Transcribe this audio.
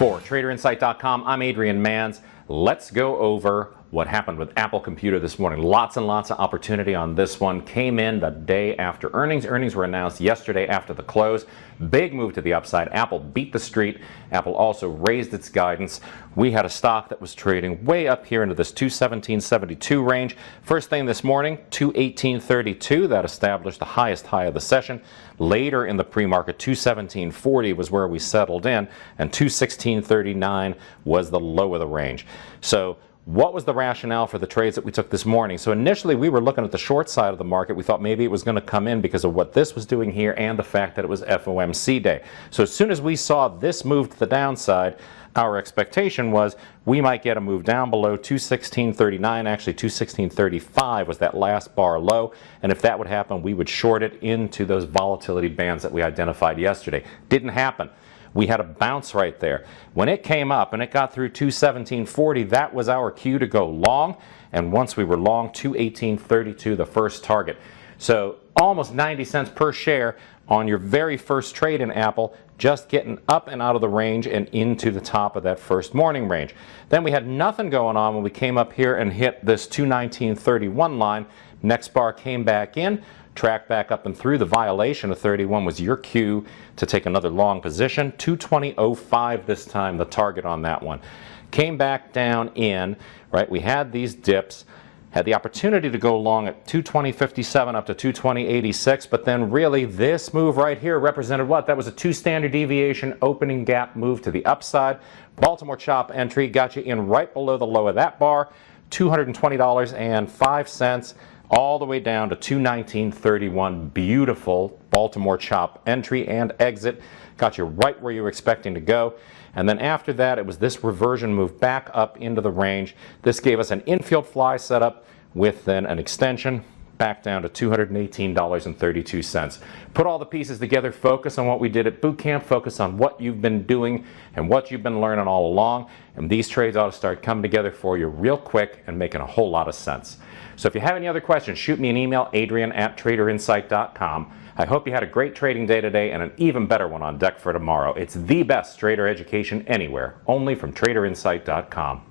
For TraderInsight.com, I'm Adrian Manns. Let's go over what happened with Apple Computer this morning. Lots and lots of opportunity on this one. Came in the day after earnings. Earnings were announced yesterday after the close. Big move to the upside. Apple beat the street. Apple also raised its guidance. We had a stock that was trading way up here into this 217.72 range. First thing this morning, 218.32. That established the highest high of the session. Later in the pre-market, 217.40 was where we settled in, and 216.39 was the low of the range. So what was the rationale for the trades that we took this morning? So initially we were looking at the short side of the market. We thought maybe it was going to come in because of what this was doing here and the fact that it was FOMC day. So as soon as we saw this move to the downside, our expectation was we might get a move down below 216.39. Actually 216.35 was that last bar low, and if that would happen, we would short it into those volatility bands that we identified yesterday. Didn't happen. We had a bounce right there. When it came up and it got through 217.40, that was our cue to go long, and once we were long, 218.32, the first target. So almost 90 cents per share on your very first trade in Apple, just getting up and out of the range and into the top of that first morning range. Then we had nothing going on when we came up here and hit this 219.31 line. Next bar came back in, tracked back up and through. The violation of 31 was your cue to take another long position. 220.05 this time, the target on that one. Came back down in, right? We had these dips. Had the opportunity to go long at 220.57 up to 220.86, but then really this move right here represented what? That was a 2 standard deviation opening gap move to the upside. Baltimore chop entry got you in right below the low of that bar, $220.05, all the way down to 219.31. Beautiful Baltimore chop entry and exit. Got you right where you were expecting to go. And then after that, it was this reversion move back up into the range. This gave us an infield fly setup with then an extension back down to $218.32. Put all the pieces together, focus on what we did at boot camp, focus on what you've been doing and what you've been learning all along, and these trades ought to start coming together for you real quick and making a whole lot of sense. So if you have any other questions, shoot me an email, adrian@traderinsight.com. I hope you had a great trading day today and an even better one on deck for tomorrow. It's the best trader education anywhere, only from TraderInsight.com.